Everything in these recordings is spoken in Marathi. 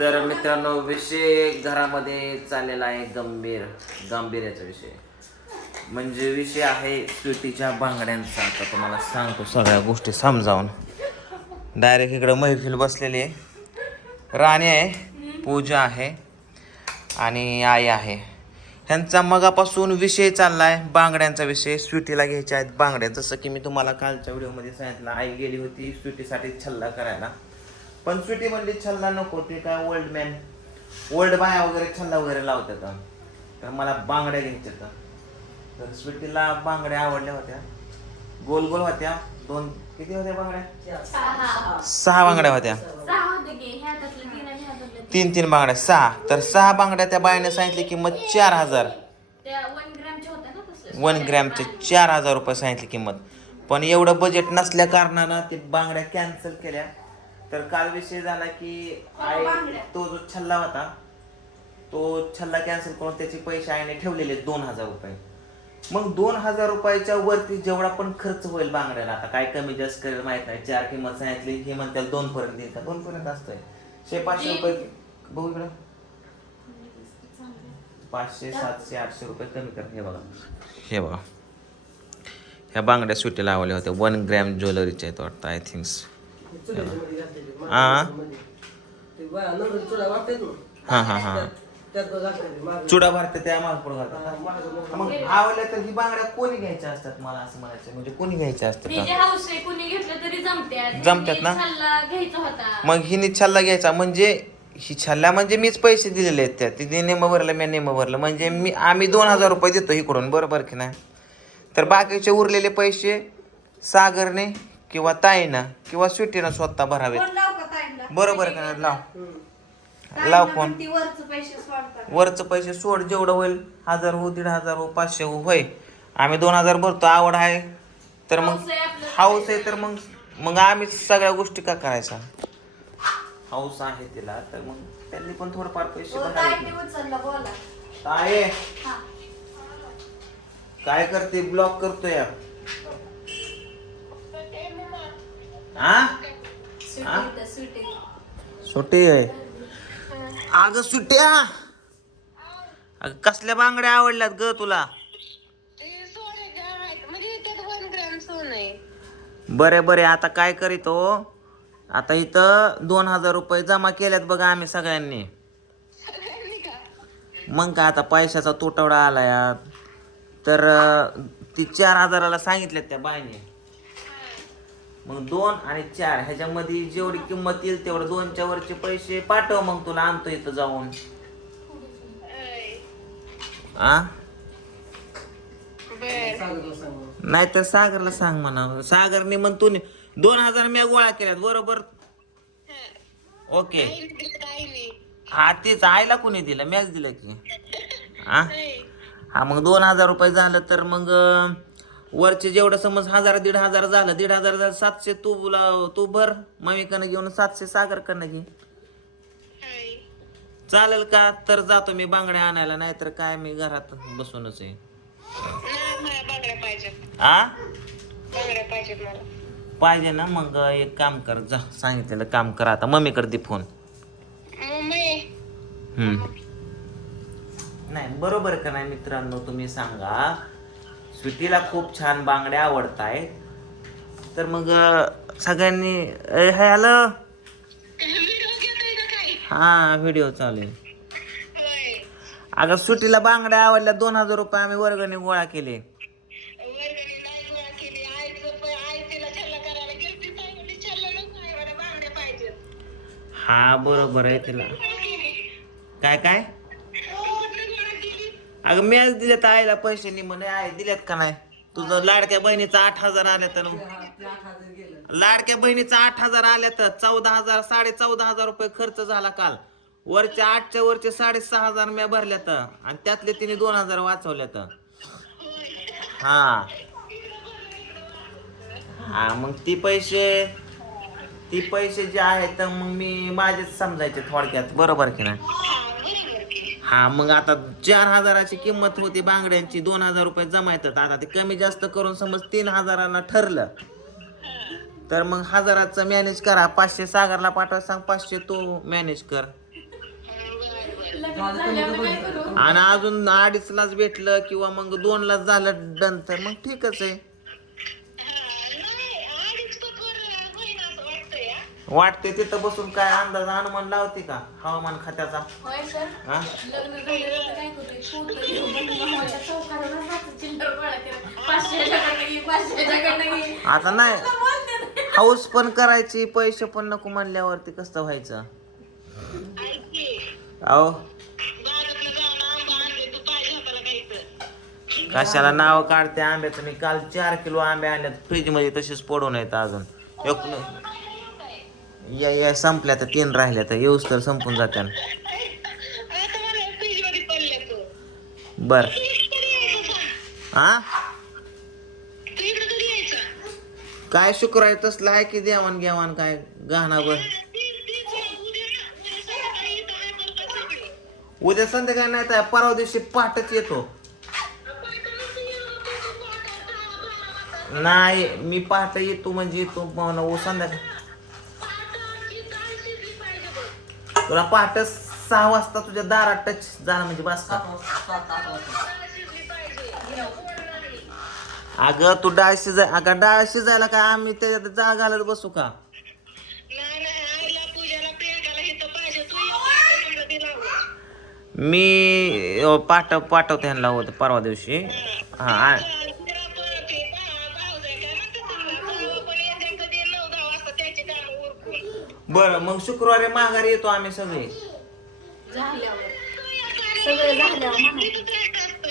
तर मित्रांनो विषय घरामध्ये चाललेला आहे गंभीर गांभीर्याचा विषय. म्हणजे विषय आहे स्वीटीच्या बांगड्यांचा आता तुम्हाला सांगतो सगळ्या गोष्टी समजावून. डायरेक्ट इकडं मैफिल बसलेली आहे. राणी आहे पूजा आहे आणि आई आहे. ह्यांचा मगापासून विषय चाललाय बांगड्यांचा विषय. स्वीटीला घ्यायच्या आहेत बांगड्या जसं की मी तुम्हाला कालच्या व्हिडिओमध्ये सांगितलं आई गेली होती स्वीटीसाठी छल्ला करायला. पण स्वीटी म्हणली छल्ला नको ते काय ओल्ड मॅन ओल्ड बाया वगैरे छल्ला वगैरे लावतात. तर मला बांगड्या घ्यायच्या तर स्वीटीला बांगड्या आवडल्या होत्या. गोल गोल होत्या. दोन किती होत्या बांगड्या? सहा बांगड्या होत्या. तीन तीन. बांगड्या. सहा. तर सहा बांगड्या त्या बायाने सांगितली किंमत चार हजार. वन वन ग्रॅमचे चार हजार रुपये सांगितली किंमत. पण एवढं बजेट नसल्या कारणानं ते बांगड्या कॅन्सल केल्या. तर काल विषय झाला की आई तो जो छल्ला होता तो छल्ला कॅन्सल करून त्याचे पैसे आईने ठेवलेले दोन हजार रुपये. मग दोन हजार रुपयाच्या वरती जेवढा पण खर्च होईल बांगड्याला आता काय कमी जास्त करेल माहीत नाही चार किंमत सांगितली हे म्हणतात दोन पर्यंत देईल का दोन पर्यंत असतंय. शे पाचशे रुपये बघू इकडं. पाचशे सातशे आठशे रुपये कमी कर हे बघा. हे बघा. ह्या बांगड्या सुट्टी लावल्या होत्या वन ग्रॅम ज्वेलरीच्या आहेत वाटतं आय थिंक्स हां हां हां. चुडा भरते त्या माग पुढे घालतात. मग आवडल्या तर ही बांगड्या कोणी घ्यायच्या असतात मला असं म्हणायचं म्हणजे कोणी घ्यायच्या असतात हे जे हाऊस आहे कुणी घेतलं तरी जमत्यात. जमत्यात ना? घ्यायचा होता. मग हिने छल्ला घ्यायचा म्हणजे ही छल्ला म्हणजे मीच पैसे दिलेले आहेत त्या तिने नेमं भरलं मी नेमं भरलं. म्हणजे मी आम्ही दोन हजार रुपये देतो इकडून बरोबर की नाही? तर बाकीचे उरलेले पैसे सागरने किंवा ताईनं किंवा स्वीटीनं स्वतः भरावेत. बरोबर का? लाव. लाव फोन. वरचं पैसे सोड जेवढं होईल हजार हो दीड हजार हो पाचशे हो होय. आम्ही दोन हजार भरतो आवड आहे. तर मग हाऊस आहे तर मग मग आम्ही सगळ्या गोष्टी का करायचा? हाऊस आहे तिला तर मग त्यांनी पण थोडंफार पैसे भरावे आहे काय करते? ब्लॉक करतोय यार. हा? सुट्टी आहे. अगं सुट्ट्या अगं कसल्या बांगड्या आवडल्यात ग तुला? बरे बरे. आता काय करीतो आता इथं दोन हजार रुपये जमा केल्यात बघा आम्ही सगळ्यांनी. मग काय आता पैशाचा तुटवडा आला यात तर अं, ती चार हजाराला सांगितल्यात त्या बाईने. मग दोन आणि चार ह्याच्यामध्ये जेवढी किंमत येईल तेवढं दोनच्या वरचे पैसे पाठव मग तुला आणतो इथं जाऊन. आ? नाही तर सागरला सांग म्हणा. सागरने मग तू दोन हजार मी गोळा केल्यात बरोबर? ओके. हा तेच आईला कोणी दिलं? मॅच दिलं की. हा हा मग दोन हजार रुपये झालं तर मग वरचे जेवढं समज हजार दीड हजार झालं दीड हजार झालं सातशे तू ला- तू भर मम्मीकडनं घेऊन सातशे सागरकडनं घे. चालेल का? तर जातो मी बांगड्या आणायला नाहीतर काय मी घरात बसूनच आहे. आ? पाहिजे ना मग एक काम कर जा सांगितलेलं काम कर आता. मम्मीकडे दे फोन. नाही बरोबर का नाही मित्रांनो तुम्ही सांगा. स्वीटीला खूप छान बांगड्या आवडत आहेत तर मग सगळ्यांनी अरे आलं? हा व्हिडिओ चालेल अगं सुट्टीला बांगड्या आवडल्या दोन हजार रुपये आम्ही वर्गणी गोळा केले. हा बरोबर आहे तिला. काय काय? अगं मॅच दिल्यात आईला पैसे नि म्हणे. आहे दिल्यात का नाही? तुझं लाडक्या बहिणीचा आठ हजार आल्या तर लाडक्या बहिणीचा आठ हजार आल्या तर चौदा हजार साडे चौदा हजार रुपये खर्च झाला काल. वरच्या आठच्या वरचे साडे सहा हजार म्या भरल्या तर आणि त्यातले तिने दोन हजार वाचवल्या तर हा. हा मग ती पैसे ती पैसे जे आहेत मग मी माझेच समजायचे थोडक्यात. बरोबर की नाही? हा मग आता चार हजाराची किंमत होती बांगड्यांची दोन हजार रुपये जमा येतात आता ते कमी जास्त करून समज तीन हजाराला ठरलं. तर मग हजाराचं मॅनेज करा. पाचशे सागरला पाठवा सांग पाचशे तो मॅनेज कर. आणि अजून अडीचलाच भेटलं किंवा मग दोनलाच झालं डन. तर मग ठीकच आहे. वाटते तिथं बसून काय अंदाज अनुमान लावते का हवामान खात्याचा? होय सर हा? लग्न झालेलं तर काय करू फोटो घेऊन पण माझ्या चौकाला हात चिल्लर गोळा केला पाचशेच्याकडनं घे पाचशेच्याकडनं घे. आता नाही. बोलते. हाऊस पण करायची पैसे पण नको म्हणल्यावरती कसं व्हायचं? अहो. कशाला नाव काढते आंब्याचं? मी काल चार किलो आंबे आणल्यात फ्रीजमध्ये तसेच पडून आहेत अजून. एक या या संपल्या तर तीन राहिल्या तर येऊस तर संपून जात्या बर. हा काय शुक्र आहे तसलं आहे की देवाण घेवाण काय? गहनावर उद्या संध्याकाळी नाही तर परवा दिवशी पहाटच येतो. नाही मी पहाट येतो म्हणजे येतो. पण संध्याकाळ तुला पहाट सहा वाजता तुझ्या दारात टच झाला म्हणजे बस का? अगं तू डाळ शिजाय अगं डाळ शिजायला काय आम्ही त्याच्यात जाळ आल्यावर बसू का? मी पाठव पाठवते ह्यांना होतं परवा दिवशी. हा बरं मग शुक्रवारी माघारी येतो आम्ही सगळे. झाल्यावर. सगळं झाल्यावर म्हणा.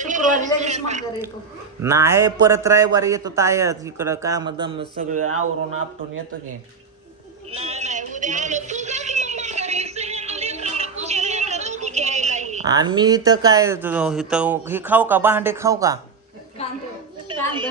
शुक्रवारी लगेच माघार येतो. नाही परत रविवारी येतो तायत इकडं काम दम सगळं आवरून आपटून येतो की. आणि मी इथं काय इथं हे खाऊ का भांडे खाऊ का? कांदा कांदा.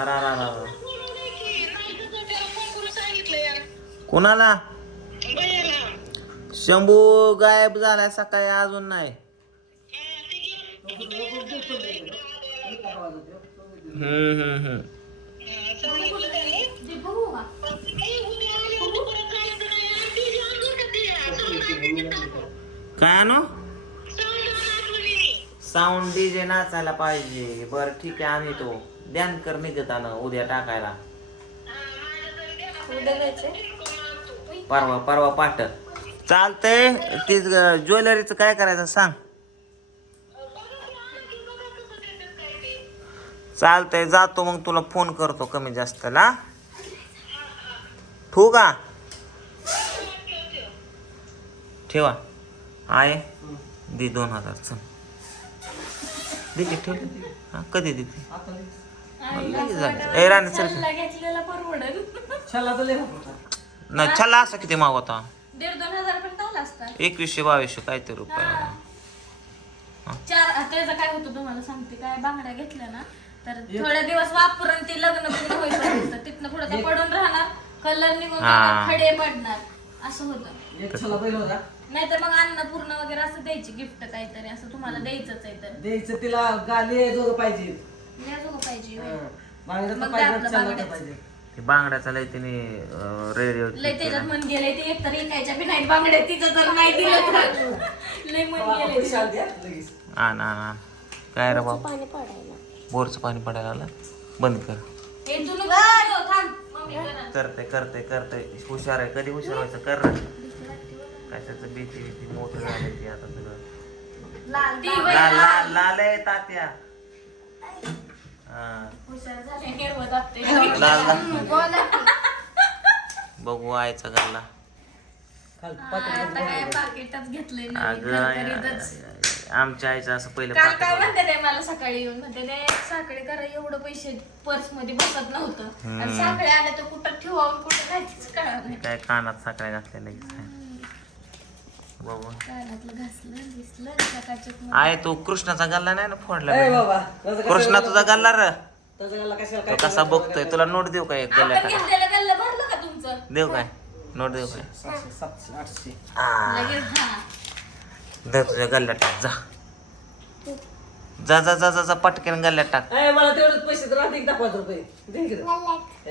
अरा कोणाला? शंभू गायब झालाय सकाळी अजून नाही. हम्म हम्म हम्म. काय आणू? साऊंड डीजे नाचायला पाहिजे. बर ठीक आहे आणि तो. ध्यान कर निघत आलं उद्या टाकायला. परवा परवा पाठ चालतंय. ती ज्वेलरीचं काय करायचं सांग. चालतंय जातो मग तुला फोन करतो कमी जास्त ना ठेवू का? ठेवा. आहे? दे दोन हजार चल. दे की ठेव हा कधी देते. ए राणी चल. परवडेल. नाही छल्ला असं किती मागवता दीड दोन हजार पर्यंत आला असता. एकवीसशे बावीसशे काहीतरी रुपये चार त्याचं काय होतं तुम्हाला सांगते काय बांगड्या घेतल्या ना तर थोड्या दिवस वापरून ते लग्न बिग्न होईपर्यंत तिथनं पुढे ते पडून राहणार कलर निघून जाणार, हा. खडे पडणार असं होतं. नाहीतर मग अन्नपूर्ण वगैरे असं द्यायची गिफ्ट काहीतरी असं तुम्हाला द्यायचंच आहे तर. द्यायचं तिला जोग पाहिजे. द्या पाहिजे होय. बांगड्याचं मग पाहिजे आपलं चाललं बांगड्याचं. पाहिजे. ते बांगड्याचा लय तिने रेडिओ लय त्याच्यात मन गेलंय ते एकतर ऐकायच्या बी नाहीत बांगड्या तिचं तर नाही दिलं तर. लय मन लगेच. आण आण आण काय रे बाबा? बोरचं पाणी पडायला आलं? बंद कर. हे तू नको करू, थांब. मम्मी करा. करते करते करते. हुशार आहे. कधी हुशार व्हायचं? कर ना. कशाचं भीती भीती मोठं झालं ते आता सगळं. ती बाई लाल लाल लाल. आहे तात्या. हा. हुशार झाले, गिरवत आपटे. लाल बघू आयचा गल्ला. काय. आमच्या आईचं असं पहिलं काल काय पाकिट म्हणते ते मला सकाळी येऊन? म्हणते ते साखळी करा एवढं पैसे पर्समध्ये बसत नव्हतं. आणि साखळी आल्या तर कुठं ठेवावं कुठं जायचं कळलं नाही काय कानात साखळ्या घातल्या लगेच. आहे. बघू. कानातलं घासलं दिसलं सकाळच्यात मग आहे तो कृष्णाचा गल्ला नाही ना फोडला. बाबा कसं कृष्णा तुझा गल्ला र. तो काय कसा बघतोय? तुला नोट देऊ काय एक टाका गल्लं भरलं का तुमचं? देऊ काय? नोट देऊ काय? सातशे सातशे आठशे. आ, लगेच हा तुझ्या गल्ल्यात टाक जा. जा जा जा जा जा पटकन गल्ल्यात टाक. ए मला तेवढेच पैसे तर राहते दहा पाच रुपये. दे इकडे.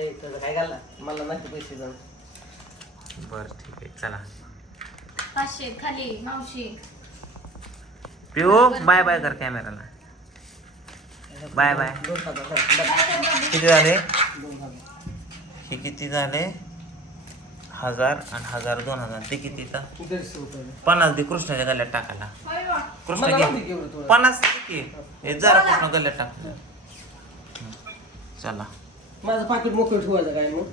ए तुझं काय घालला मला नाही पैसे जाऊन बर ठीक आहे चला. पाचशे खाली मावशी. पिऊ बाय बाय कर कॅमेराला. Bye bye. किती झाले? हे किती झाले? हजार आणि हजार दोन हजार. ते किती तर? पन्नास दे कृष्णाच्या गल्ल्यात टाकायला. कृष्ण घे. पन्नास किती हे जरा कृष्ण गल्ल्यात टाक. चला. माझं पाकिट मोकळं ठेवायचं काय मग?